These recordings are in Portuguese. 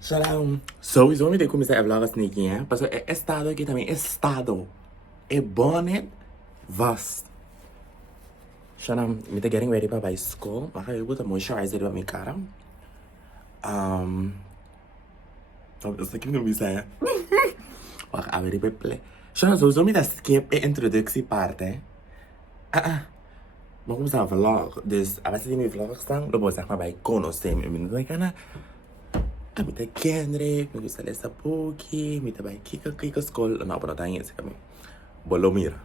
Shalom. Sowieso me começar a vlog assim aqui, hein? Paso é estado aqui também, estado. É bonnet vast. Shalom, me tá getting ready para by school. Maka eu botar moisturizer para minha cara. Isso aqui não me sai. Maka abrir para play. Shalom, sowieso me dá skip a introductie parte. Vamos começar a vlog. Dus, a base de meu vlog staan, dan moet ik maar bij conhecer me. Me não kana. Me tá Kendrick, me gusta lesa pouki, me tá by kika school, não para dar isso kami. Bolomira.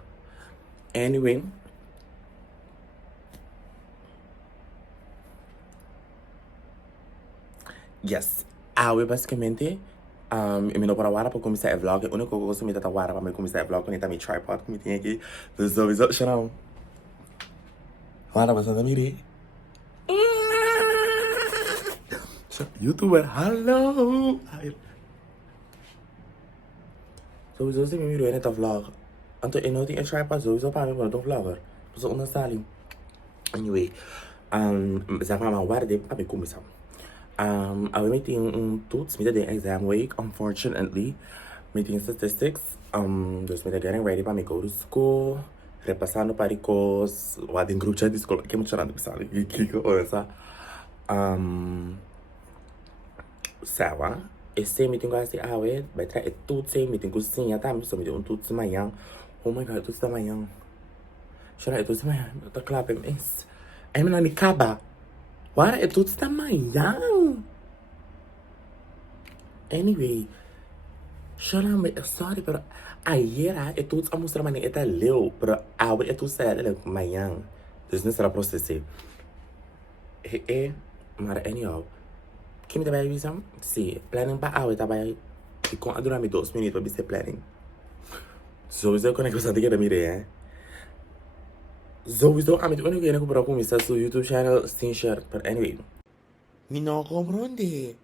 Anyway, yes. Basicamente, eu me não para para começar a vlog. A única coisa que me tá para começar a vlog, quando eu tá tripod que me tem aqui. Dus sowieso, Sharon. Wara was dat miri? YouTuber, hallo! Sowieso si Mimi in het vlog. Anto inoti en tripod sowieso para mim para do vlogger. Dus onderstaling. Anyway, zeg maar waar dit heb ik komen samen. We meeting toets met de exam week, unfortunately. Meeting statistics. Dus met getting ready para me go to school. Repassando paricos, wat in groep chat de escola. Ik moet charando pensar. Ik kijk over essa. Sawa. Esse meeting vai ser awe, vai trazer tudo sem meeting cozinha, tá? Só me deu tudo amanhã. Oh my god, tudo amanhã. Chora, tudo amanhã. Eu tô claro, mas é menina me caba. Wara é tudo amanhã. Anyway, chora, sorry, pero ayer é tudo a mostrar mas é leu, pero awe é tudo sério amanhã. Dus não será processar. Maar anyhow. Kimi tá bem visão? Sim, planning para awe tá bem. E com a durante 2 minutos para ser planning. Sowieso quando é que você tem que dormir, hein? Sowieso a mim quando eu quero começar seu YouTube channel sem shirt, but anyway. Me não compreende.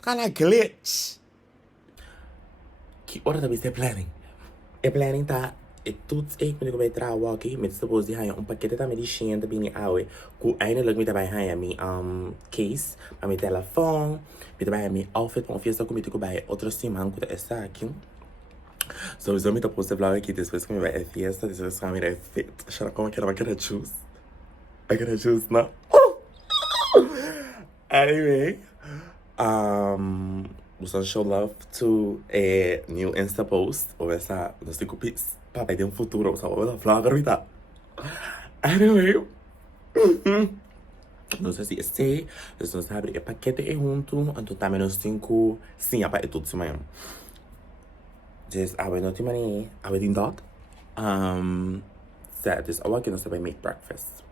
Cala glitch. Que hora tá bem ser planning? É planning tá tudo ik ben ik bij trouwen oké met suppose die een pakket dat met die sheen dat binnen ouwe ku eindelijk met daarbij hij mijn case maar mijn telefoon met daarbij mijn outfit maar fiesta kom ik bij outro simão ku é essa aqui sowieso met op poste vlog aqui depois kom bij fiesta depois kom bij fit achar como que era vai querer choose não anyway we shall show love to a new Insta post of essa não sei que papai tem futuro, sabe? Eu vou falar agora. Anyway. Não sei se este, não sabe, é paquete é junto, então tá menos 5, sim, apa é tudo semana. Just, I will not money, I will dot. Sad, this hour que nós vai make breakfast.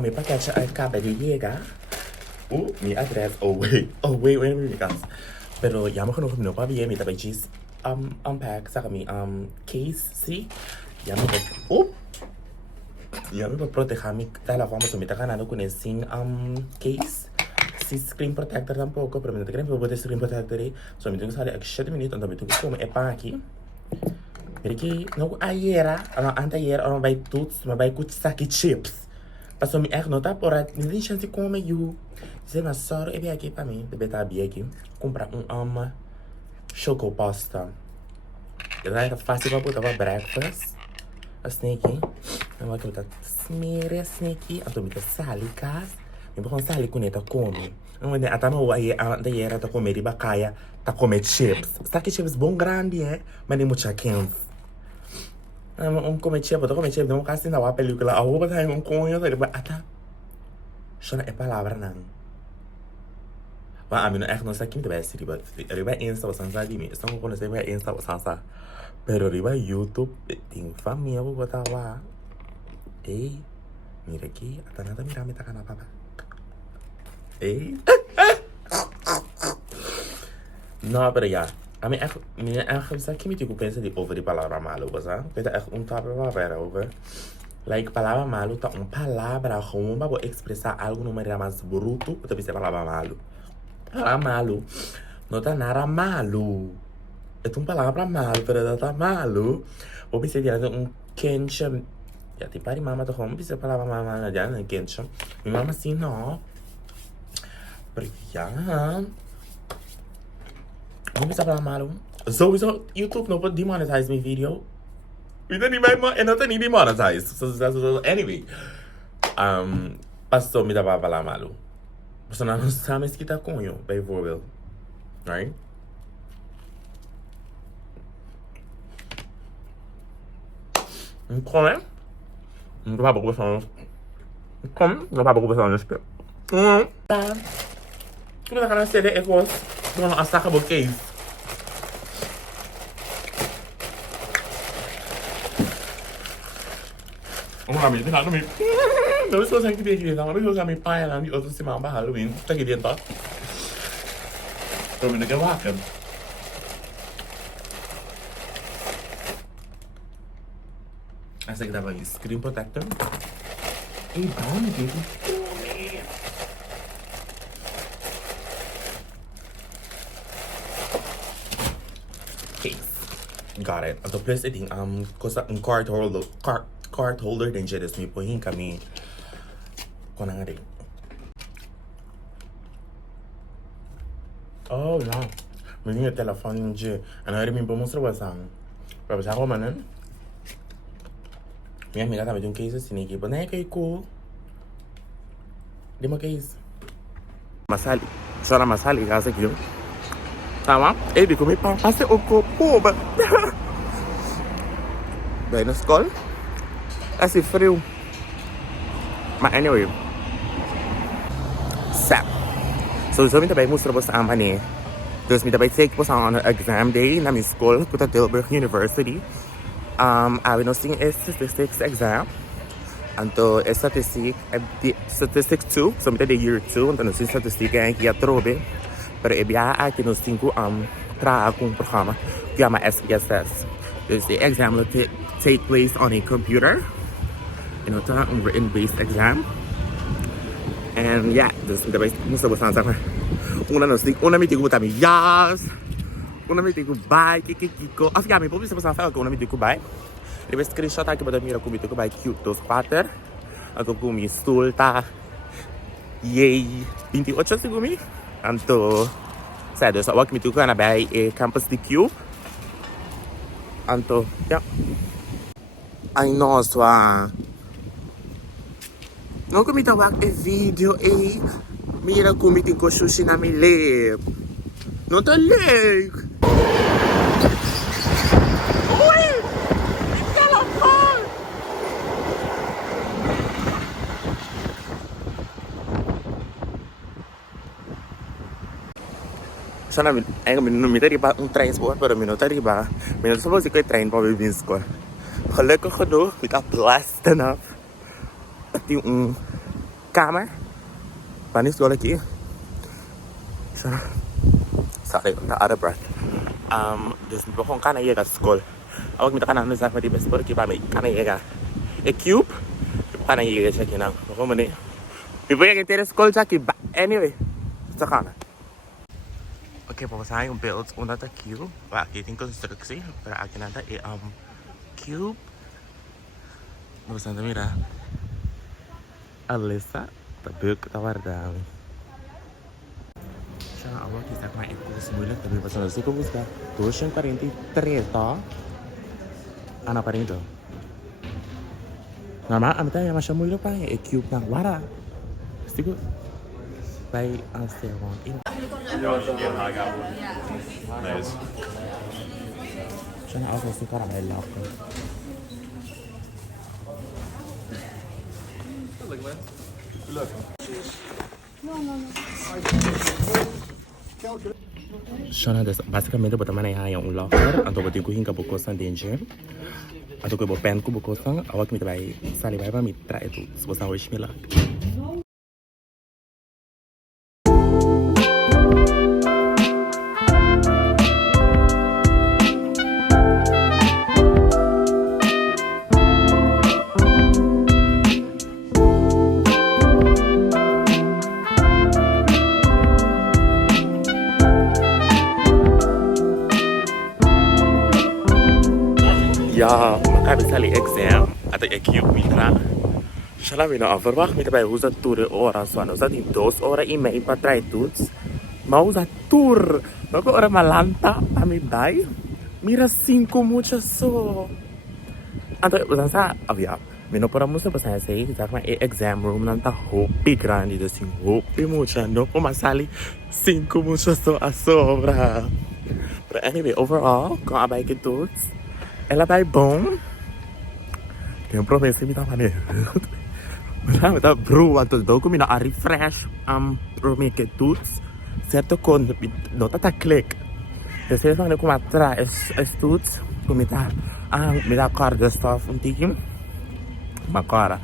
Mi package acaba de llegar. Mi address. Oh wait a minute guys. Pero ya me conozco no para bien mi tabachis unpack saca mi case, sí. Ya me va proteger mi teléfono, so me está ganando con el sin case. Sí, screen protector tampoco, pero me tengo que poner screen protector. So me tengo que salir a 7 minutos, entonces me tengo que comer pan aqui. Porque no ayer, anteayer, eu vai tudo, mas vai com saque chips. Paso mi echt nota por het niet chance de komen you. Zeg maar sorry, heb je aqui para mim? Deve estar bem aqui. Comprar chocopasta. Era fácil para botar para breakfast. Assim aqui. Eu vou botar smear assim aqui. Então me dá salicas. Me vou salir com ele come. Não é até não aí ante era tá comer de bacaia, tá comer chips. Sabe chips bom grande é, mas nem muito quente. Come chips, não quase na película. A roupa tá com eu, tá ata. Siya na palabra nang. Well, I mean, echt no sé quién te va a decir, but arriba Insta o Sansa, dime, esto no conoce arriba Insta o Sansa. Pero arriba YouTube, tem família, vou botar lá. Ei, mira aqui, a Tanada mira me taca na papa. Ei. No, pero ya. A mí, echt, que me digo pensa de over die palavra malo, ¿verdad? Que é um palavra over. Like, palavra malo tá palavra como para expressar algo de maneira mais bruto, ou também palavra malo. Palavra malo. Não tá nada malo. É uma palavra malo, pero não tá malo. Ou pensei de quencha. Ya, te pari mama tá como bisa palavra mama já, né, quencha. Minha mama assim, não. Pero ya. Não bisa palavra malo. Sowieso, YouTube não pode demonetize meu vídeo. We don't need demonetized. So, anyway. Paso me dava falar malo. Você não sabe se que tá com eu, bijvoorbeeld. Right? Come? Não vai para conversar. Come? Não vai para conversar nesse pé. Tá. Como é que a série é com não a saca bloqueio. Ông làm gì thế nào nó mình nếu số sang cái gì thì nó biết ra mình bay làm gì ở tôi xem mà bà luôn mình ta cái điện đó rồi mình cái quá kìa asa kita bagi screen protector bawah nih gitu case got it atau plus I think kosa card holder din siya des mi pohin kami konang rin. Oh no, mini yung telephone yung siya. Ano rin mi mostrar wasang. Pero sa ako manan. Mira também um case assim aqui, mas não é que cool. Dima case. Masali, só na masali casa aqui. Tá lá? Ele come pão, passa o copo. Bem na escola. Assim frio. Mas anyway. So me também mostrar para sa aman eh. Dus me também take po sa exam day na mi school ko ta Tilburg University. I was doing a statistics exam. Anto statistics 2, so me the year 2, então no statistics é que atrobe. Pero ebia aqui no 5 tra com programa que chama SPSS. Dus the exam will take place on a computer. You know, a written based exam. And yeah, dus me também mostrar para sa una me digo também yes. Una me digo bye, kiko. Afia me pode passar fala que una me digo bye. Ele screenshot aqui para mira como digo bye cute dos quatro. Ako kumi stool ta. Yay, 28 segumi. Anto sério, só que me digo na bye campus de Q. Anto, yeah. Ai nossa. Não que me tawag vídeo mira como digo sushi na mi lip. Não tá leg. Uy! Telefon! Sana mi tariba transport pero mi no tariba. Mi no suppose ko train pa bibins ko. Gelukkig genoeg, ik had blessed enough. Dat yung kamer. Panis ko lagi. Sana. Sorry, I'm out of breath. Dus we gaan kana yega school. Awag mi ta kana sa pati best porque pa may kana yega. Cube. Kana yega check na. Ko mo ni. Ibo yung inter school sa ki anyway. Sa kana. Okay, papasahin yung builds una ta cube. Wa kiting construction para akin nata cube. Bagusan ta mira. Lesa, tabuk tawarda. Siya nga awag isa kong ikos mula tabi pa sa nasi ko busca 243 to ano pa rin ito nama ano tayo masya mula pa cube ng wara sigo by Amsterdam siya nga awag sa karamela ako look Shona des basicamente botar manejar um locker, então botar com hinca bocosan danger. Então que botar pen com bocosan, awak que me vai sair vai para me trazer tudo, se você hoje me lá. Ja, makakabit sa exam at EQ mitra. Siya lang verwacht met bij hoe ze toeren oras van. Ze die 2 horas e meia para trás toets. Maar hoe ze toer, nog ora malanta a me bij. Mira 5 muchas so. Então, você avia, Mino para música para sair, tá com exam room não tá hope grande, assim, hope mucha, não como sali 5 muchas so a sobra. But anyway, overall, com a bike toets. Ela vai bom. Tem promessa que me dá maneiro. Mas tá bro, então dou como a refresh promessa que tudo certo quando não tá click. Depois quando como atrás tudo como tá me dá corda stuff tiquinho. Uma cara.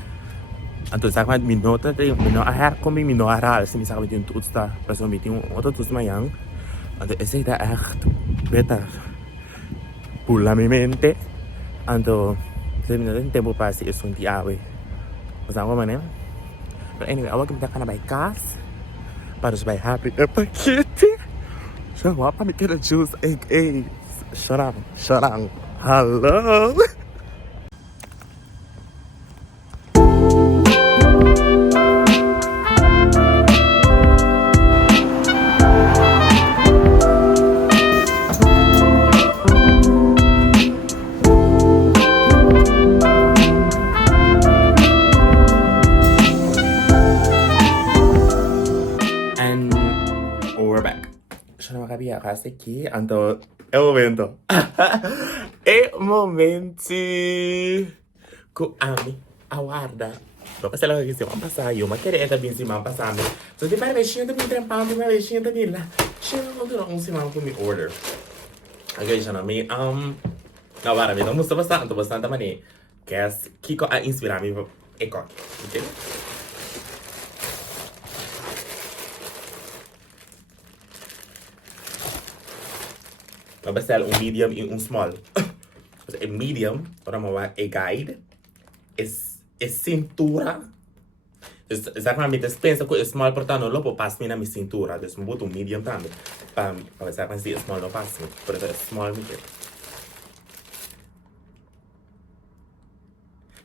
Então sabe quando me nota tem me não a como me não a se me sabe de tudo está para so me tem outro tudo manhã. Então esse é echt beter. Pula mi mente, anto se mi natin tempo pa si isunti awe. Masama man eh. But anyway, awag kita ka na by kas. Para sa by happy na pakete. So, wapa mi kena juice egg. Sharang. Hello. Biar kasih ki, anto momento. Momenti. Ku ami awarda. Dopo se la che stiamo passando, ma che è da binsi ma passando. So di fare vescina mi trempando, ma vescina mi là. Scendo non non si manco mi order. Okay, sono mi no guarda, mi non sto passando ma ne che Kiko a inspirarmi e co. Ok? Eu bestellen medium e small. Dus een medium, waarom we een guide, is cintura. Dus zeg maar met de spens dat ik small portano lopo pas me na mi cintura. Dus moet een medium também. Para zeg maar si small no pas me. Por eso es small medium.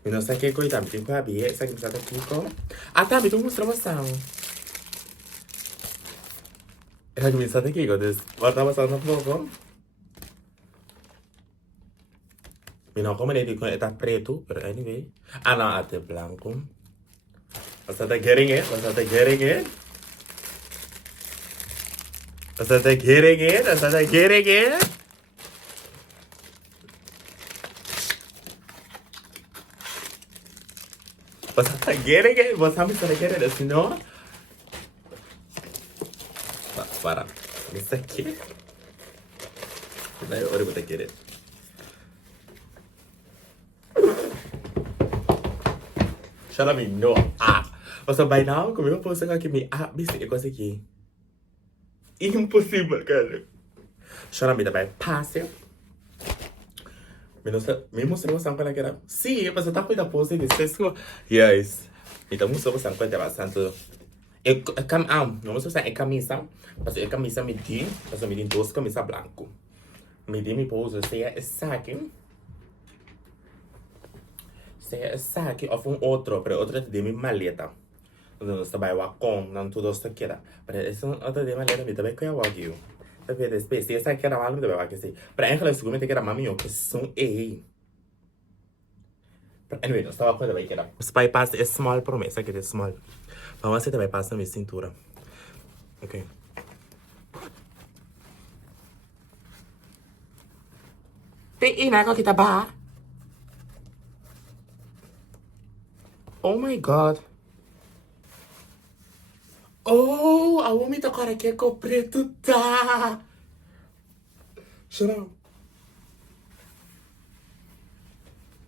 Eu não sei o que é coisa, tem que abrir, sabe que aqui como? Ah, tá, então mostra você. Eu já comecei aqui, quando volta passando um pouco. Mino como ele diz, está preto, but anyway. Ah, não, até branco. Você tá getting it? Você tá getting it? Você tá getting it? Você tá getting it? Você tá getting it? Você sabe se tá getting it? Senão... Para. Isso aqui. Daí, olha o que eu quero. Shut me no. So by now, como eu posso que me bisa é coisa aqui. Impossível, cara. Shut me também passe. Me mostrou você quando era. Sim, mas eu tava com a pose de sexo. Yes. Então mostrou você quando era bastante. Não mostrou você camisa, mas a camisa me di, mas me di 2 camisas branco. Me di me pose se é saque. Saya saque of outro, pero outro de mi maleta. Então, você vai com, não tudo isso aqui. Para esse outro de maleta, me também quer wagyu. Tapi depois, se essa aqui era mal, me também vai que para encontrar segundo que era mami, que são ei. Anyway, nós estava com também que era. Os pai passa é small promessa que é small. Vamos você também passa na cintura. Ok. Tem ina ko kita ba? Oh my god. Oh, a umi to cara que com preto tá. Será?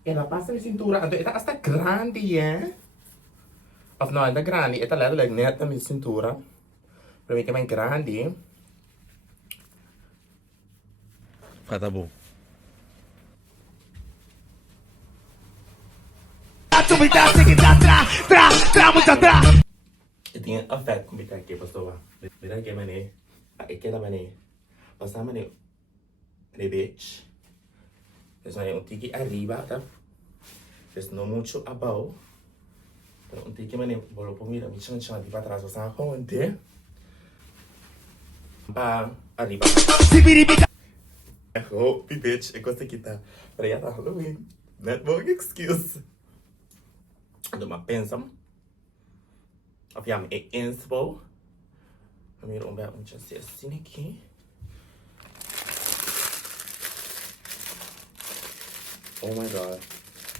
Ela passa na cintura. Então, ela está grande, é? Of não, ela é grande. Ela letterlijk net na minha cintura. Para mim que é mais grande. Tá bom. Eu tinha afeto com bitar aqui, pastor. Bitar aqui, mané. Aqui da mané. Passar, mané. Rebete. There's un tiki arriba, tá? There's no mucho abajo. Pero un tiki mané, bolo po mira, mi chan chan, di para atrás, vas a jonte. Pa arriba. Oh, bitch, ik was te kita. Pero ya está Halloween. Net more excuse. Doe maar pensam. Of ja, mijn inspo. Dan weer om bij ons te zien aqui. Oh my god.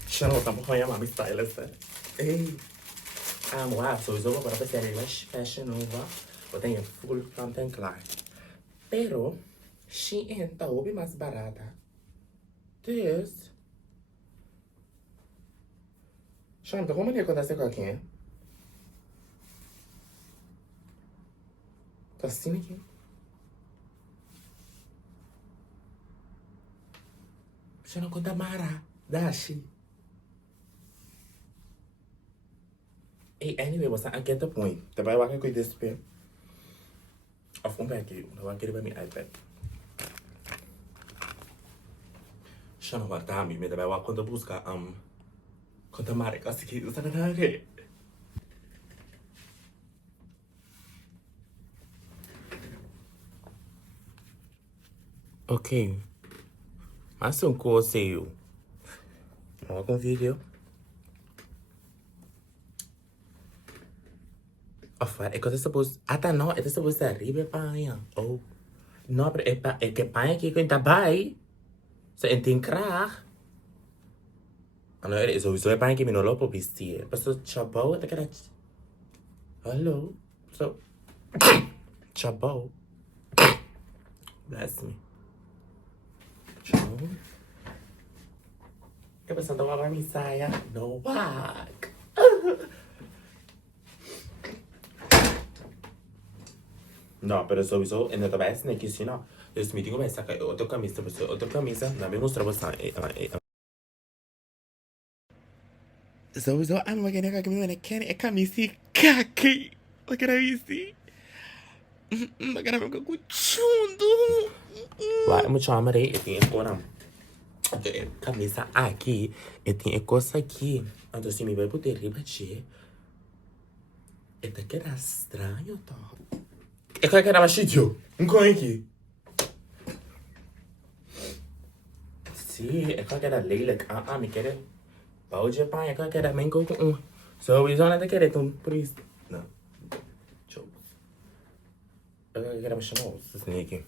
Channel tampoco llama mi stylist. Hey. Wow, sowieso wel para fazer mais fashion nova. Eu tenho full content klaar. Pero, Shein tá bem mais barata. Dus. Chama, como é que acontece com quem? Tá assim aqui. Você não conta Mara, Dashi. Hey, anyway, was I get the point? Daarbij waar ik dit speel. Of om bij je, dan waar ik bij mijn iPad. Shano wat daarmee, met daarbij waar ik kon buscar conta Mara, ik als ik hier zat naar het. Oké. Mas um conselho. Algum vídeo. Ofa, ik was supposed. Ata no, het is supposed to ribe paia. Oh. No, pero é que paia que kunt daarbij. Ze in tin kraag. Ano, er is sowieso een paia que Mino lopo bistie. Maar zo chabou, dat kan. Hallo. Zo. Chabou. Bless me. Ciao. Eu pensando uma me saia no wag. No, pero sowieso en el vez ne quisi no. Dus me digo me saca outra camisa, na me mostra você. Sowieso I'm looking at me can a camisa kaki. Look at isso. Magana me cuchundo. Vai, muito amarei, eu tenho agora. Camisa aqui, eu tenho coisa aqui. Então se me vai poder rebater. É que era estranho, tá? É que era machito. Um coin aqui. Sim, é que era lelek. Me quer. Pau de pai, é que era mango com So, we don't have to get it, please. Não. Show. Eu quero me chamar esse snake.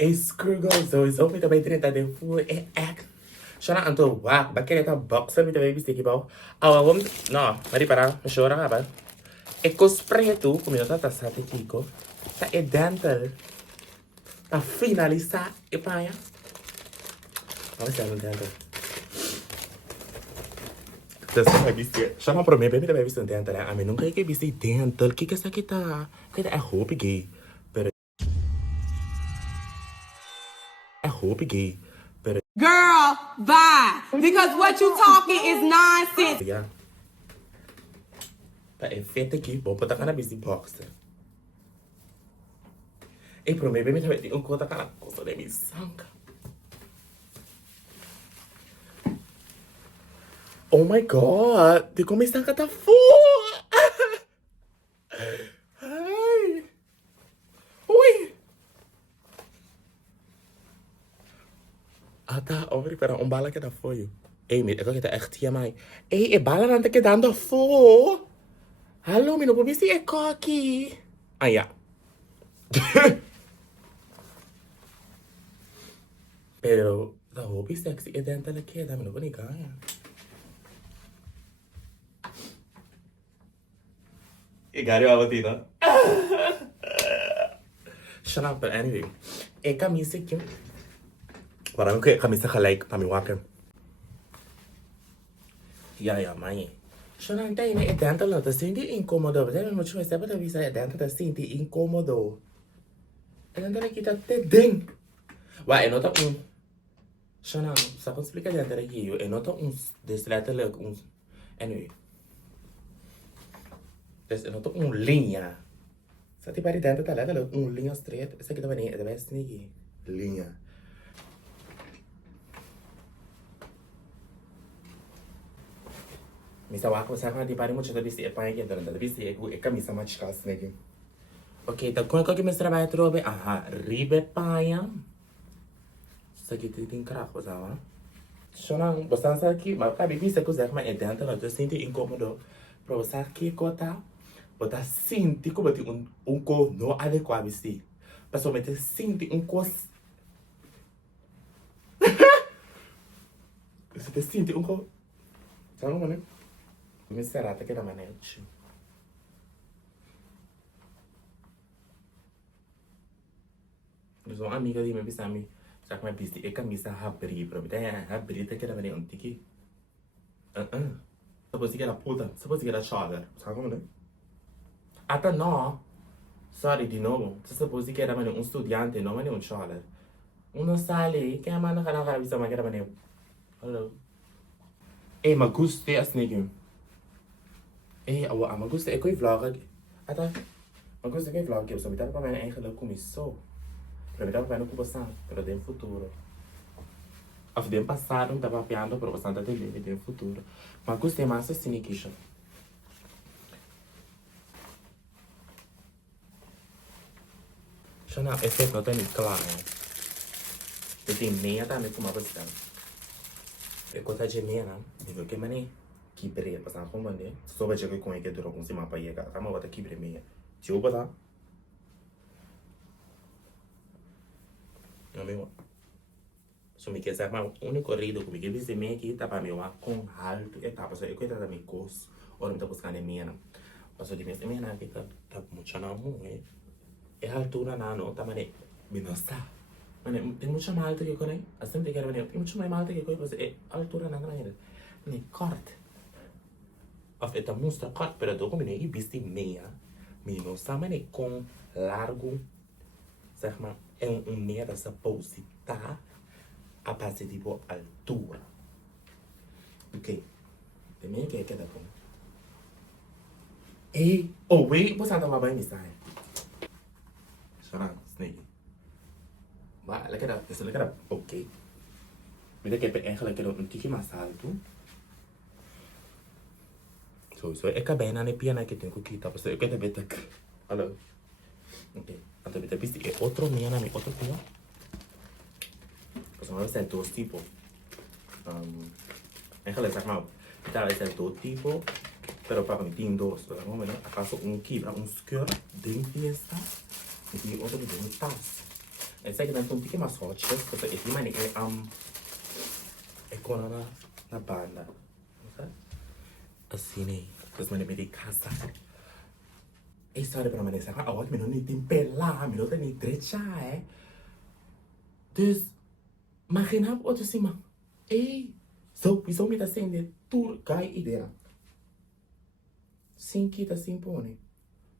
Hey, screw goes, so it's open to my dinner that they full act. Shana anto wak, bakit ito boxer with the baby sticky bow? Awawam, no, mari para, masyura ka ba? E cosplay tu, kung minota ta sa Kiko, ta e dental, ta finalisa, e paya. Vamos ver o dental. Você vai vestir, chama pra mim, baby, vai vestir um dental, a mim nunca ia vestir dental, que essa aqui tá? Que é roupa gay. Roupa gay. Girl, bye. Because what you talking is nonsense. Yeah. But é feita aqui, vou botar na busy boxer. E pro meu bebê também tem um conta cara coisa de me sanca. Oh my god, de como sanca tá full. Ai. Ui. Tá, over para bala que dá foi. Ei, me, eu que tá echt hier mij. Ei, e bala não te quedando fo. Hallo, Mino, por isso é coque. Ah, ja. Pero da hoop is sexy e dentro le che da me non ganha. E gari wa batida. Shut up, but anyway. E camisa aqui. Waarom kun je camisa gelijk van mijn wakker? Ja, mãe. Shona tem né? É dentro lá, tá sentindo incômodo. Você não tinha sabe da visa é dentro tá sentindo incômodo. É dentro aqui tá até dentro. Ué, é nota Shona, só para explicar dentro aqui, é nota desse lado lá anyway. É nota linha. Só te pare dentro tá lá linha straight. Essa aqui também é da best aqui. Linha. Misa wako sa kan di pare mo chata bisi e pa ke dan da bisi e camisa mais calça negi. Ok, então quando que me trabalha trobe, ribe paia. Isso aqui tem caraco, sabe? Shona, bastante aqui, mas cabe bisi que usar mas é dentro lá, tu sente incômodo. Para você aqui cota, botar sente que botar co não adequado bisi. Passou meter sente co Você te sente co sabe como é? Me será até que da manete. Eu sou uma amiga de mim, pensando, já que me piste, é camisa abrir, para mim, abrir até que da manete ontem que. Supose que era puta, supose que era chata, sabe como é? Até não, sorry de novo, supose que era um estudante, não é um chata. Não sai, que a mana cara cabeça, mas que era manete. Hello. Ei, mas gostei assim, maar gusto ik vloggen. Ata, maar gusto ik vloggen. Eu só me dava para mim eigenlijk começou. Para me dava para não começar, para dentro futuro. Af dentro passado não tava piando para você andar dele dentro futuro. Mas gostei mais assim que isso. Chana, esse não tem claro. Eu tenho meia também como você. Eu conta de meia, não? Eu que mané. Kibre, pas ang kumande. So ba jago kung ike duro kung si mapa yega. Kama wata kibre miya. Tiyo ba ta? Amigo. So mi kesa ma único rido que me que vise me aqui tá para me wa com alto e tá para eu cuidar da minha cos. Ora me tá buscando minha não. Passo de minha na que tá muito na mu é altura na não tá mane minosa. Mane tem muito mais alto que eu né? Assim tem que era tem muito mais alto que eu mas é altura na grande. Ne corte. Of esta mostra corte, pero dopo me ne viste meia. Mino sabe com largo, zeg maar, é meia dessa posita a base tipo altura. Ok. Também que é que dá bom. Ei, wait, você tá lá bem me sai. Chora, snake. Maar lekker dat, is lekker dat. Ok. Weet ik heb eigenlijk een tikje maar salto. So é bem na piana que tem que tá, porque eu quero ver tak. Hello. Okay. Então eu viste é outro minha na outro pia. Pues vamos a hacer dos tipos. Déjale sacar mal. Tal vez dos tipos, pero para mí tiene dos. Vamos a ver, acaso kibra, skirt dentro desta e outro de tas. Essa aqui dá um pouquinho mais forte, porque esse mani é com na banda. Assim, né? Terus mana bedi casa. Sorry para mana saya awak minum ni timpela, minum ni trecha, Dus, imagina outro cima. So me tá sendo tour guy ideia. Sim que tá simpone.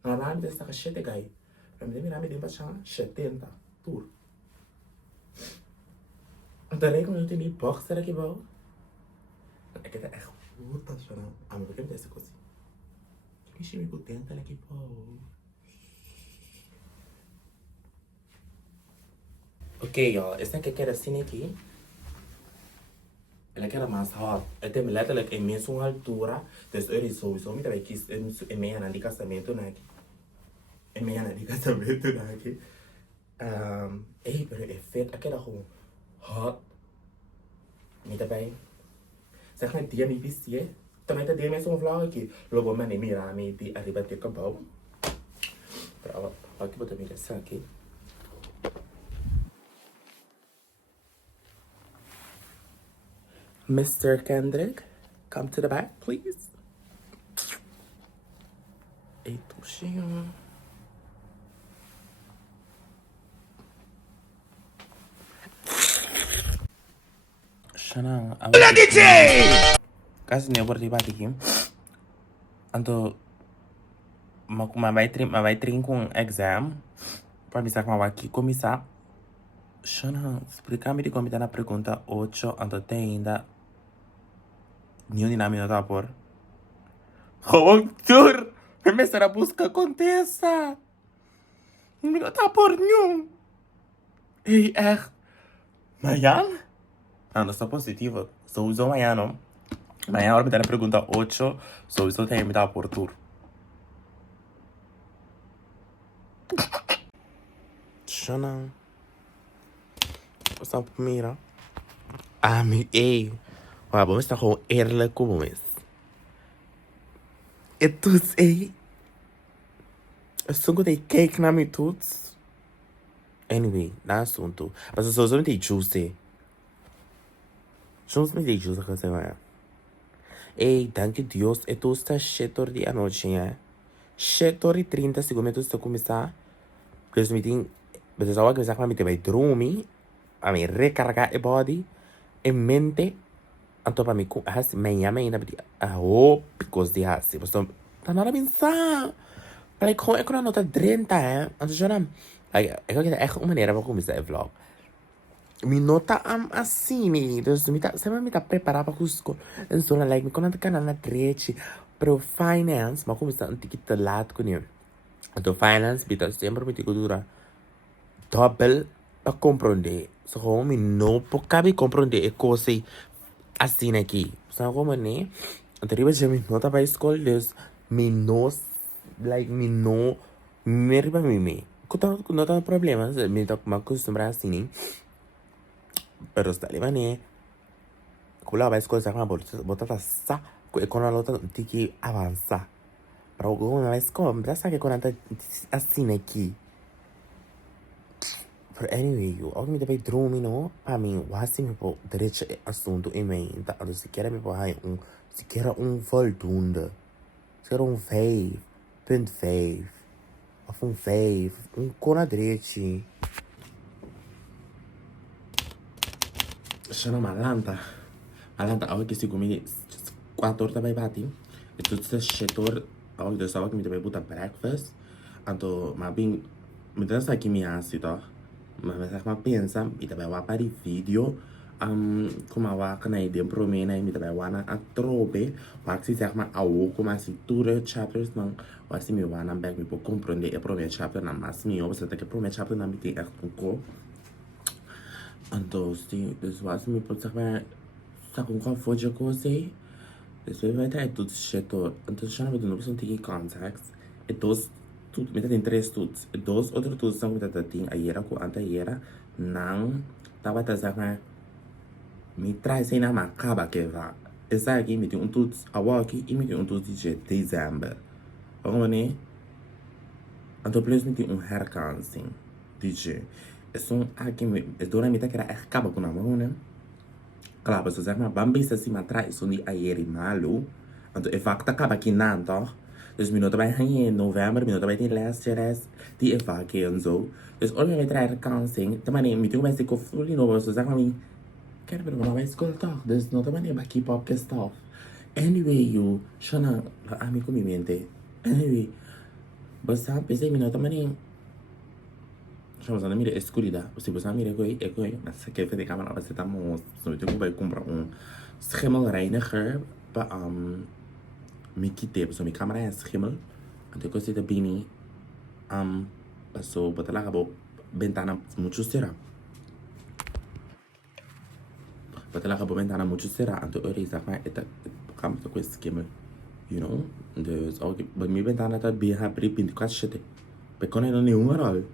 Na lá me dessa cachete guy. Para me mirar me dempa chá 70 tour. Então nem como eu tenho boxer aqui bom. É que tá puta chorando. Mas por que me dá essa coisa? Que chime com tenta aqui, pô. Ok, ó. Essa aqui era assim aqui. Ela era mais hot. Até me leva em mesma altura. Então, eu sowieso me também quis em meia na de casamento, né? Em meia na de casamento, né? Pero é feito. Aquela com hot. Me também. Zeg maar die me visie. Também tá dia mesmo vlog aqui. Logo mas nem mira me de arriba de cabal. Para aqui botar minha aqui. Mr. Kendrick, come to the back, please. Eita, cheio. Shana, olha DJ! Kasi niya por tiba tikim. Anto vai trin com exam. Para me sacar aqui começar. Shana, explica-me de como tá na pergunta 8, anto tem ainda nenhum dinâmico tá por. Oh, tur! Começar a busca aconteça. Não tá por nenhum. Ei, Amanhã? Ah, não estou positivo. Só uso amanhã, não? Amanhã a hora me dá na pergunta 8, só uso tem me dá por tur. Shana. Só mira. Ah, ei. Olha, vamos estar com ele como é. E tudo, ei. Eu só gostei cake na minha tudo. Anyway, dá assunto. Mas eu só me dei juice. Só me dei juice que você vai. Ei, danke Deus. E tu está cheio de a noite, né? Cheio de 30 segundos tu está começar. Porque me tem... Mas eu só vou começar com a minha vai dormir. A me recarregar a body. E mente. Então para mim, amanhã ainda because de hasi. Mas tá nada a pensar. Like, gewoon, ik kon nota 30, hè. Anto siya na, like, ik had echt uma maneira para começar o vlog. Mi nota assim, né. Dus, sempre me tá preparado para cusco. Então, like, me conta canal na trete. Pro finance, mas começar um ticket de lado com ele. Então, finance, bita, sempre me tico dura. Double para compreender. So, gewoon, me não pode compreender a coisa assim aqui. Sabe como, né? Então, eu já me nota para a escola, dus, me não... Like, me não... Me riba me. Não tem problema. Me tô acostumado assim, né? Pero está ali, né? Como lá vai escolher uma botar sa, quando ela tem que avançar. Para o vai escolher, já sabe que quando tá assim aqui. But anyway, alguém me deve dormir, não? Para mim, o assim me pode direito assunto em mim. Então, se quer me pode se quer voltunda, se quer fave. 0.5 of um fave, conadrete. Chama malanta. Malanta, ao que se come 4 horas também bate. E tudo esse setor, ao que eu estava que me também botar breakfast. Então, mas bem, me dá essa aqui minha ácido. Mas eu pensa, e também vai para o vídeo. Como a na ideia Prome na me também vai na trobe, mas se zeg maar ao como assim tudo chapters não, assim me vai na back me por compreender a Prome chapter na mas me eu você tem que Prome chapter na me tem é com então sim, depois me pode saber tá com qual foi a coisa, depois vai ter tudo setor, então já não me não precisa ter contacts, e dois tudo me tem 3 tudo, e dois outros tudo são me tem aí era com anta era não tava tá sabe me traz aí na macaba que vai. Essa aqui me tem tudo a aqui e me tem tudo de dezembro. Vamos né? Então plus me tem herkansing DJ. É só aqui me é dona me tá que era acaba com a mão né? Claro, mas você mas bambi se assim atrás só de ayer malo. Então é facto acaba aqui não tá? Dus minuto bij in november, minuto bij die lesjes, die evacueren en zo. Dus als je met herkansing, dan ben je met je mensen koffie nodig, zo zeg maar me. Quero ver uma vez escutar, dus não também é aqui pop que stuff. Anyway, you, Shana, amigo me mente. Anyway, você pensei me não também. Chama você mira escuridão. Se você mira coi, mas se quer fazer câmera, você tá muito, so eu tenho que comprar schimmelreiniger para me quitar, porque minha câmera é schimmel. Então eu sei biniiiii, passou, botar lá acabou, ventana muito será. Botar lá acabou ventana muito será. Então eu rezo mais esta câmera com schimmel, you know. Dus ook bij mij ventana tá bem abrir 24/7. Porque não é nenhuma rol.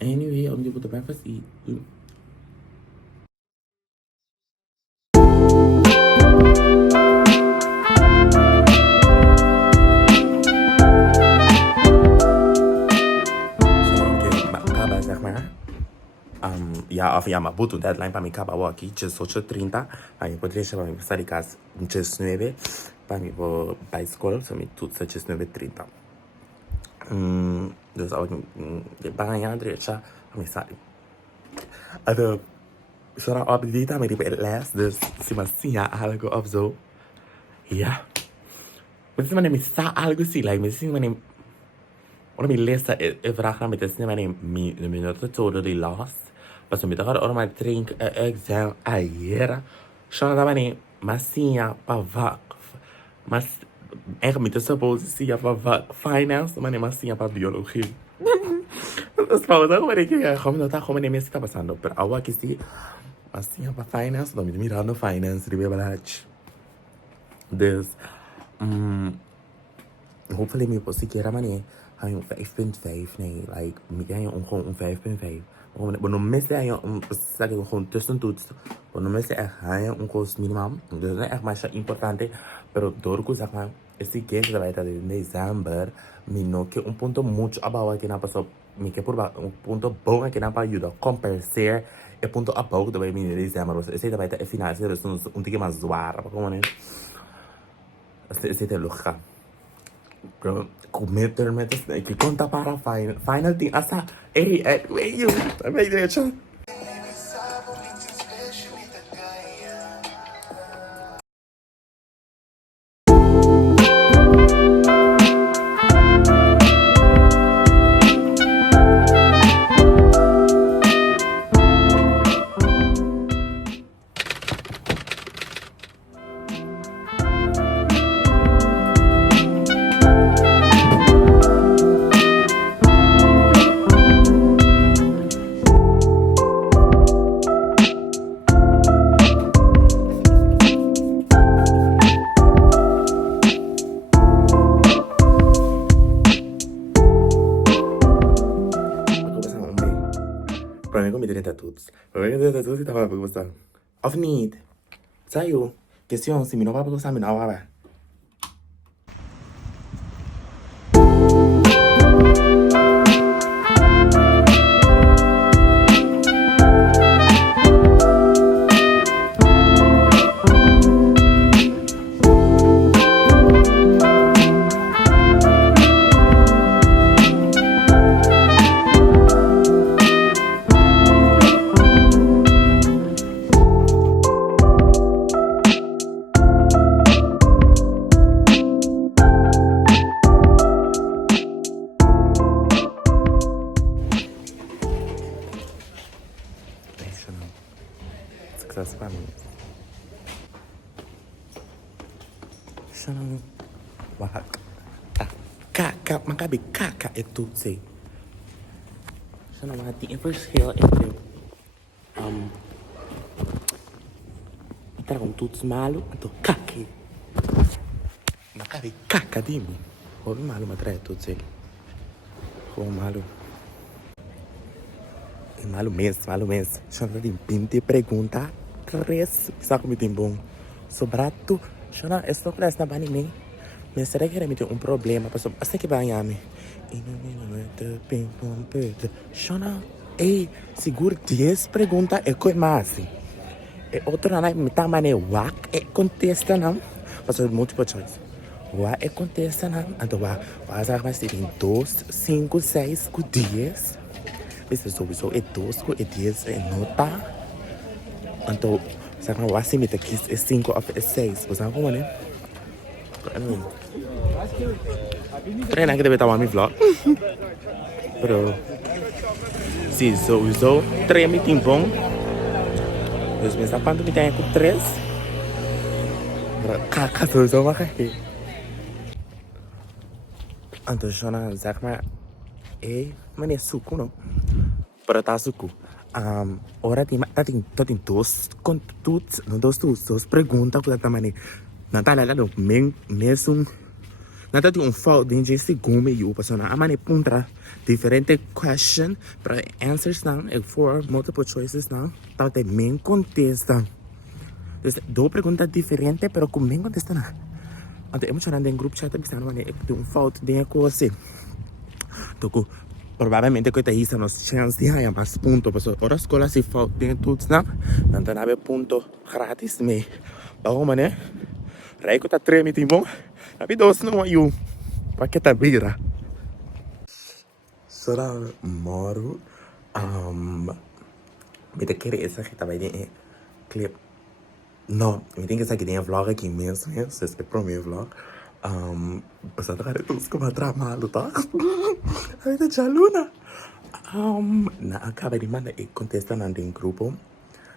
Anyway, onde eu vou tomar para si. ja, of ja, maar boet, deadline para mim acaba aqui, 18:30, para mim poder deixar para mim sair de casa 19, para mim vou para a escola, para mim tudo 19:30. Dus als ik banyak direcha, para mim sair. Então, será update também tipo last, dus se mas sim algo of zo, ja. Mas se me sa algo assim, like, mas se me Ora mi lesa vraag naar met de snel mijn minuut todo de last. Pas me tocar ora mijn drink exam ayer. Shana da mani massinha pa vak. Mas eigenlijk met de suppositie pa vak finance, mani massinha pa biologie. Dat is fout, maar ik gewoon dat gewoon niet meer está passando. Pero agora que sim massinha pa finance, dan me mirando finance de verdade. Dus hopefully me posso que era mani. Hij een 5.5, nee, like, ik heb gewoon een 5.5. Maar no mes hij zeg ik gewoon tussentoets. Maar no mes hij een koers minimum. Dus dat is echt maar importante. Pero door que zeg maar, esse que se vai estar em dezembro, Mino que ponto muito abaixo aqui na Paso, me que por ponto bom aqui na para ajudar compensar ponto abaixo do vai em dezembro. Esse vai estar final, esse é tique mais zoar, como né? Esse é louca. Bro, committer met de ik conta para final thing asa wait you weet je Para mim, comida de tudo. Para mim, de tudo, estava para gostar. Of niet. Saiu. Questão, se me não vai para gostar, me não vai. Success para mim. Shalom. Wahak. Kakak, makabi kakak itu sih. Shalom hati verschil entre trago tudo malo atau kaki. Makabi kakak dimi. Hobi malo matrai tudo sih. Hobi malo. Malo mesmo. Chama de 20 perguntas. 3. Saco me tem bom. Sobrato. Chama, estou classe na banime. Mas será que era me ter um problema? Pastor, assim que vai a mim. Chama, ei, seguro 10 perguntas é coisa mais. E outra não me tá mané wak é contesta não. Pastor, multiple choice. Wak é contesta não. Então vai saber mais tem 2, 5, 6, 10. Isso sowieso é 2, é 10, é nota. Então, zeg maar, wat me te kies is 5 of is 6. We zijn gewoon, hè. Treina que deve estar meu vlog. Pero, sim, sowieso, 3 me tem bom. Dus me sabe quanto me tem com 3. Kaka sowieso mag ik. Então, zeg maar, meneer suco, não? Para tá suco. Ora tem 2 conteúdos, não 2 perguntas que tá mané. Não tá lá mesmo. Não tá tem fout de segundo meio persona. A mané punta diferente question para answers não é for multiple choices não. Tá tem main contesta. Dus 2 perguntas diferentes, pero com main contesta não. Então eu me chamando em grupo chat pensando mané tem fout de coisa. Toko probabilmente questa hisa nos chance di hai mas punto, perché ora scuola si fa in tutti, no? Non avere punto gratis me. Waarom ne? Rij questa 3 met die bon. Heb je dos no you? Wat che ta bira? Sora moru met de kere is que tava em clip. No, me tem que sair de vlog aqui mesmo, esse é o primeiro vlog. Basta trazer tudo como tramado, tá? Aí tá já luna. Na acaba de mandar e contestar na em grupo.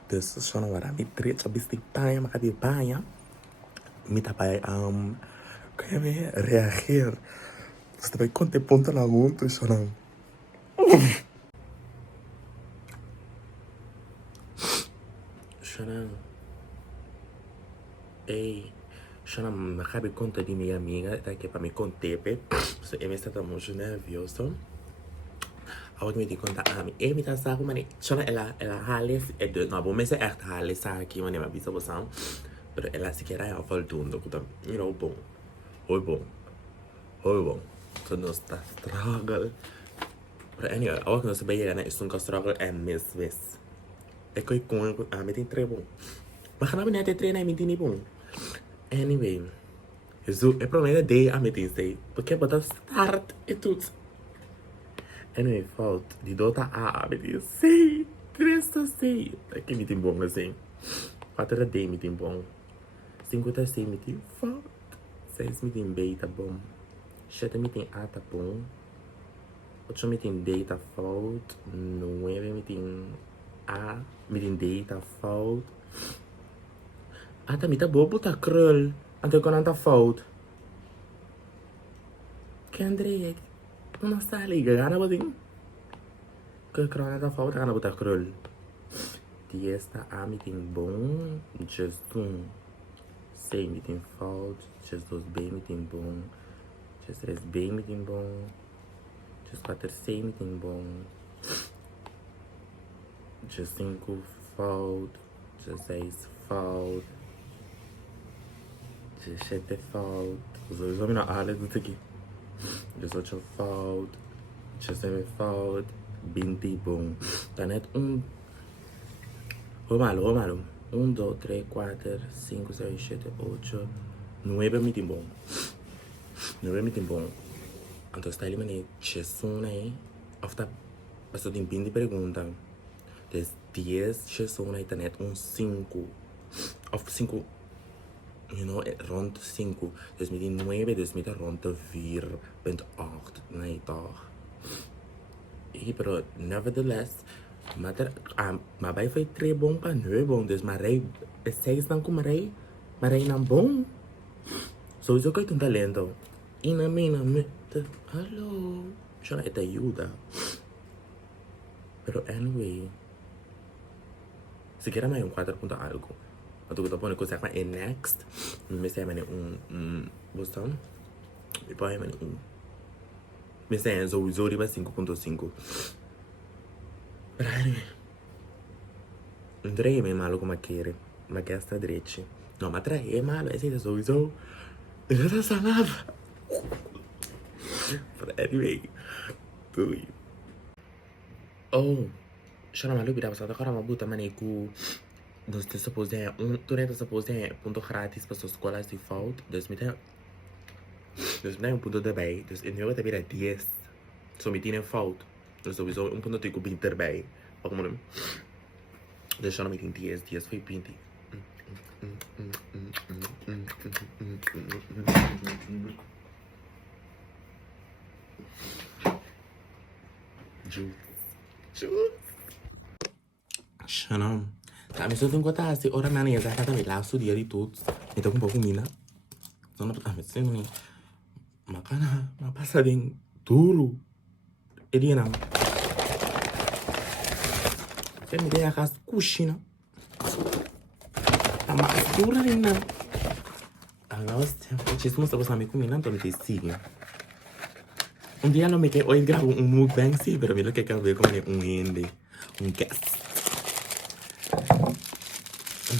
Dus só não era me treta besti time, mas de banha. Me tá para que me reagir. Você vai contar ponto na junto, só não. Shannon. Ei, Shannon, me acabei de contar de minha amiga, tá aqui para me contar, so eu me estava muito nervioso. Agora me conta a mim, me tá sabe, mas Shannon ela hale, não, bom, mas é echt hale, sabe aqui, mas não é bisa você, mas ela se quer aí voltando, you know, bom, oi bom, so nós tá struggle. But anyway, agora nós bem né, isso nunca struggle é mesmo. É que com a me tem tre bom. Mas não me tem tre na me tem bom. Anyway, isso é problema de a me tem sei, porque botar start e tudo. Anyway, falta de dota a me tem sei, três sei. Aqui me tem bom assim. 4 D me tem bom. 5 tá sei me tem falta. 6 me tem B tá bom. 7 me tem A tá bom. 8 me tem D tá falta. 9 me tem A, me tem D tá falta. Tá me tá bobo tá krul. Ante quando tá falta. Que André, não está liga, gana bodin. Que krul tá falta, gana botar krul. 10 tá A me tem bom. Just 1. 6 me tem falta. Just 2 B me tem bom. Just 3 B me tem bom. Just 4 C me tem bom. Just 5 falta. Just 6 falta. Just 7 falta. Os dois vão na área do aqui. Just 8 falta. Just 9 falta. 20 bom. Tá net Romalo. 1, 2, 3, 4, 5, 6, 7, 8, 9 me tem bom. 9 me tem bom. Então está ali, mané, chessuna aí. After, passou de 20 perguntas. Dus 10 chessuna aí, tá net 5. Of 5, you know, rond 5. Dus met die 9, dus met rond 4.8. Nee, toch. Pero, nevertheless, maar bij foi 3 bom para 9 bom, dus maar rei 6 não como rei, mas rei não bom. So isso que é um talento. E na minha hello, já é ajuda. Pero anyway, se quer mais 4 ponto algo. Eu tô pondo coisa que é next, me sai mais botão. E põe mais me sai sowieso riba 5.5. But anyway, Andrei é malo como quer, mas gasta direito. Não, mas é malo, esse é sowieso. Não tá sanado. But anyway, tudo. Oh, já não malu bira passada agora uma buta maneco. Nós te supõe tu nem te supõe ponto grátis para sua escola se falta. Dus me ponto erbij. Dus in jou heb je 10. Zo met 10 fout. Dus sowieso ponto te koop erbij. Waarom dan? Dus dan met 10 foi 20. Shannon. Tá, mas eu tenho que botar assim, ora na minha zata também lá, o dia de tudo. Então com um pouco mina. Não dá mas sim, makana, mas passadinho duro. Ele não. Você me deu a casa coxina. A mais dura ali não. Agora, se você mostra você me comendo, então me siga. Dia não me quer hoje gravo mukbang sim, pero me lo que quero ver como ende, guest.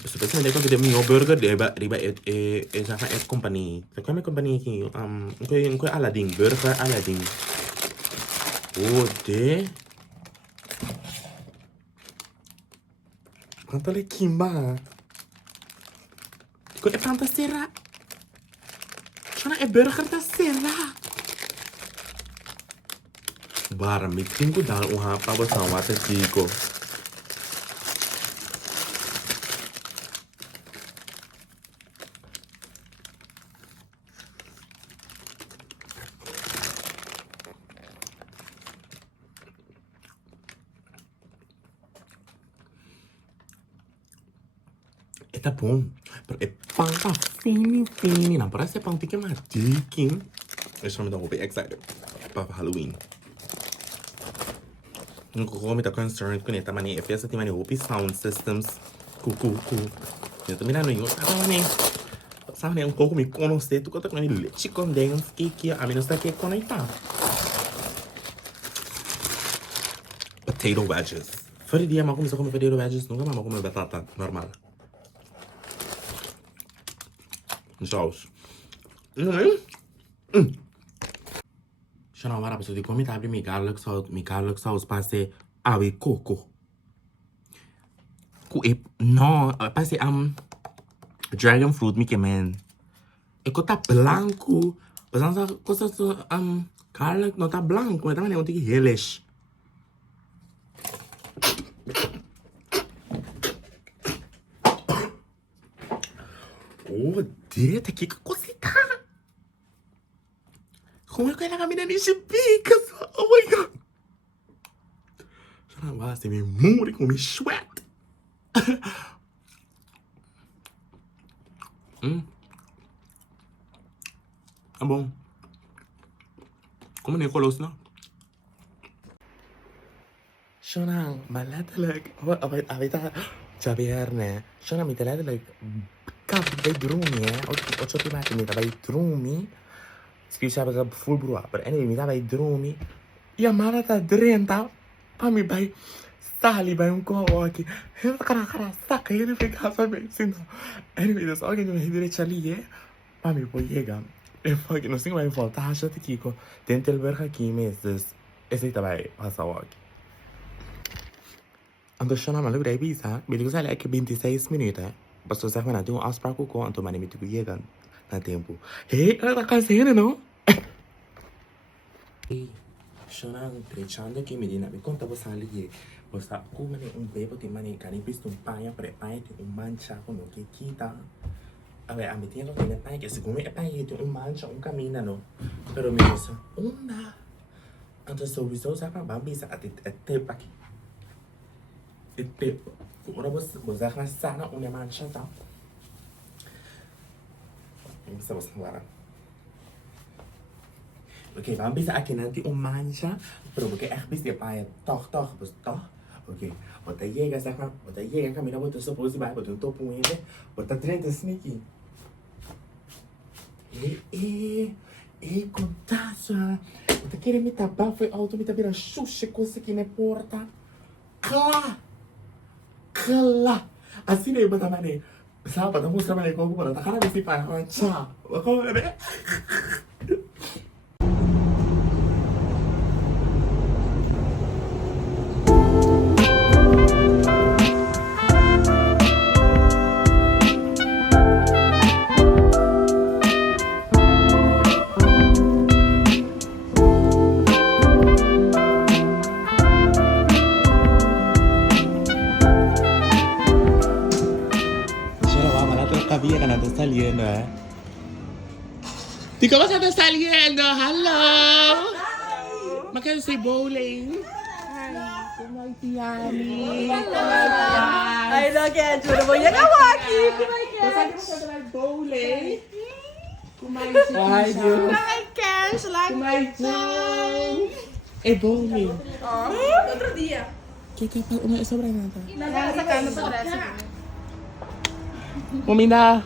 Especialmente quando tem meu burger riba já é companhia. Qual é a companhia aqui? Aladdin, burger Aladdin. Oh, de? Quanto le kimba? Ko e panta sera. Chana e burger ta sera. Bara mi tingo dan hapa ba sa wata tiko. Tá bom. É pão tá fini. Não parece pão que é mais diquinho. Eu chamo da roupa excited. Para Halloween. Não como tá concerned com essa maneira. Essa tem maneira roupa sound systems. Cu. Eu também não eu tava nem. Sabe né um pouco me conhecer tu conta com ele leite condensado que a menos tá aqui conectar. Potato wedges. Fora dia mas começou a comer potato wedges, nunca mais comer batata normal. Saus. Shana wara paso di come tabli mi garlic sauce passe awe coco. Ku e no passe dragon fruit mi kemen. E ko tá blanco. Pasansa cosa garlic no tá blanco, mas também é um tique relish. Oh, dita, que cosita! Como é que ela caminha nesse pica? Oh my god! Já não basta, me muri com me sweat! Tá bom. Como nem colosso, não? Shona, malatalak. Avita, Javierne. Shona, mi talatalak. Kap bij droomi, hè? Wat zou je maken met bij droomi? Speciaal bij full bro, maar anyway, met bij droomi. Ja, maar dat drenta, pa mi bij sali bij een koaki. Heel kara saka, heel veel gaf bij zin. Anyway, dus ook in een hele chali, hè? Pa mi poi llega. En fucking no singo bij volta, haja te kiko. Dentelberg aqui meses. Esse também passa aqui. Então, chama maluco daí bisa. Biligo sai like 26 minutos. Basta zeg maar na doen afspraak ook al, en toen maar niet meer te na tempo. Hé, dat kan zijn, no? Hey, Shona, trecciando che mi dina, mi conta você ali, você come un bebo ti mani cani visto un paia pre paia ti un mancha con un che kita. Vabbè, a mettere che ne paia che siccome è paia ti un mancha un cammina no. Però mi dice, una. Anto sowieso zeg maar bambi sa at te paki. Te ora você zeg maar sana una mancha ta. Bisa você agora. Oké, waarom bisa aqui nanti mancha, pero porque echt bisa paia toch, pues toch. Oké, wat hij llega zeg maar, wat hij llega camina wat so pose bij wat topo ele, wat dat trenta sneaky. Contasa. Wat querer me tapar foi auto me tapar xuxa coisa aqui na porta. Cala. Assim nem bota mané. Sabe, para mostrar mané como para tacar desse pai mancha. Como é? Sabía que no está saliendo, ¿eh? ¿Y cómo se está saliendo? Hello. ¿Me quieres say bowling? ¿Cómo hay Tiani? Ay, no, que chulo. Voy a acabar aquí. ¿Cómo hay bowling? ¿Cómo hay Ay, Dios. ¿Cómo hay John? Es bowling. Otro día. ¿Qué pasa? ¿Una es sobre nada? Estaba sacando para atrás. Momina!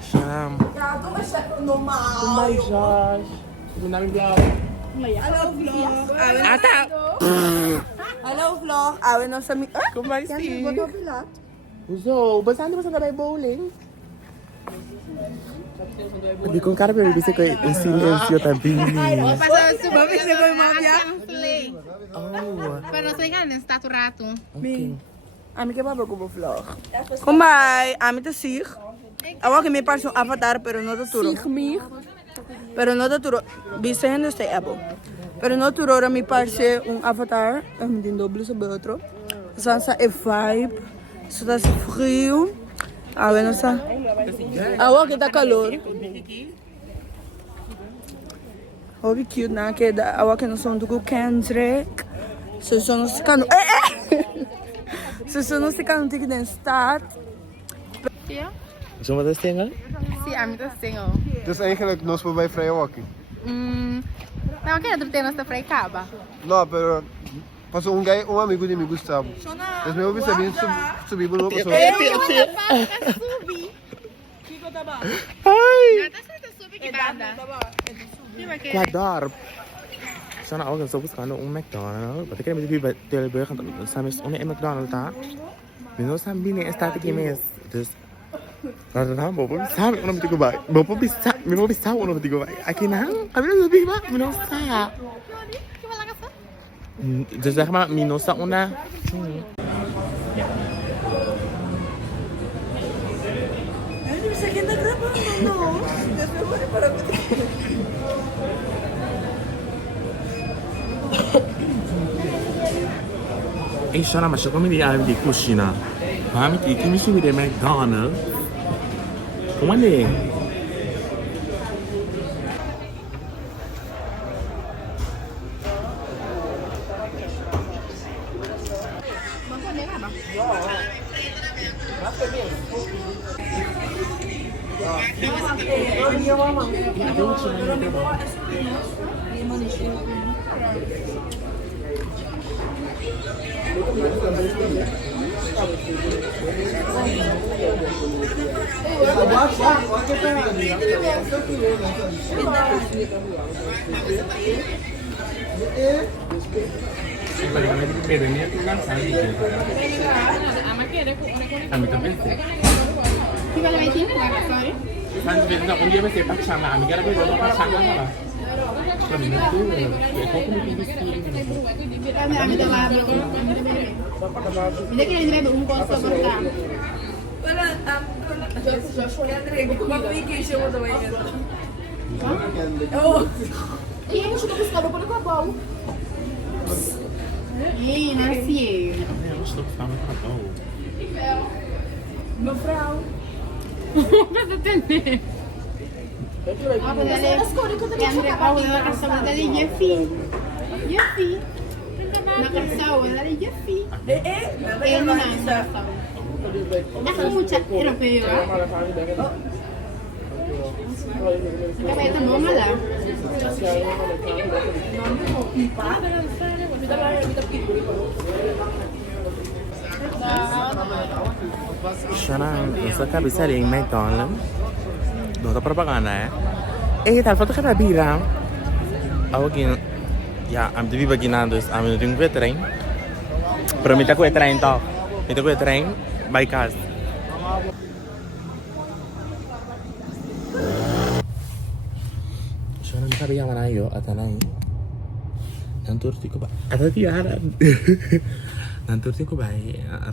Sham! Gato, mas normal. Oh my gosh! Hindi namin vlog. Hello, vlog. Ata! Hello, vlog. Awin na sa mi... Ah! Kumaisi! Yan, ba ito pilat? Uzo, basahan mo sa gabay bowling? Di ko karapin bisa ko yung silencio tabi ni. Mami, se foi mafia. Oh. Para não chegar nesse taturato. Okay. Ami que baba ko vlog. Kumbay, ami te sig. Awa que me parece un avatar, pero no te turo. Pero no te turo. Dizendo este abo. Pero no turo ora me parece un avatar. Eu tenho doble sobre outro. Sansa é vibe. Isso tá frio. Ah, não sa. Awa que tá calor. Hobby cute na que da awa que não são do Kendrick. Se sono ficando. Se sono ficando tig den staat. Ja? Zullen we dat zingen? Sim, a mim tá assim, ó. Dus eigenlijk nos voorbij vrije walkie. Não, que outro tem nossa freicaba. No, pero pasó un guy, un amigo de mi gustavo. Es me hubiese bien subir por pasó. Ai! Tá certo, sube que banda. Qua dorp. Sana ook eens buscando un McDonald's. But ik heb die bij Tilburg en samen is onder een McDonald's daar. Mino sam bini staat ik mes. Dus Rada bobo sabe ono mitigo bai. Bobo bisa ono mitigo bai. Aqui não, a menina sabe ba, Mino sa. Que vai lá gastar? Dus zeg maar Mino sa una. Você aqui tá gravando, não? Ei, Shana, mas chegou me di cucina. Mami, que me subi de McDonald's. Como é? Que vai lá em cima, vai gastar, hein? Nanti besok un dia pasti paksana, kami kira besok paksana apa? Kami itu, kok kami bisa. A mim tá lá, me dá aquele direito um com só pra cá. E eu acho que eu pescado por com a bola. Ih, nasci. Mevrouw. Pra entender. Ah, mas ela é... E André Paulo, ela quer saber dela e Jeffy. Jeffy. Na canção, ela é Jeffy. Eu não canção. Aku mucha europeo, ¿ah? Kaya ito mo mala. Shana, essa cabeça ali em McDonald's. Não tá propaganda, é? Eh, tal foto kita bilang. Ako ya, am TV baginando, am yung veteran. Pero minta ko train to. Minta ko train by cars. Shana, sabi yang mana yo? Atanay. Nanturti ko ba? Atati yaran. Nanturti ko ba?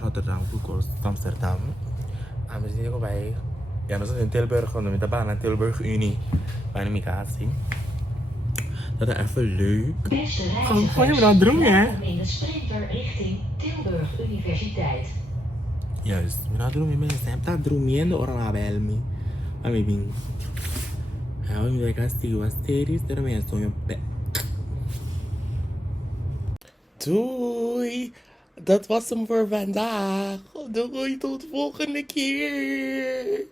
Rotterdam, Foucault, Amsterdam. Amsterdam ko ba? Ja, we zijn in Tilburg, want we met de baan naar Tilburg Unie. Bij de migratie. Dat is even leuk. Gewoon je nou droom, hè? In de sprinter richting Tilburg Universiteit. Juist, we nou droom je mensen. Heb dat droomende orang abelmi. Ami bing. Ja, we moeten kastig was series, daar mensen zo je bek. Doei! Dat was hem voor vandaag. Doei, tot volgende keer!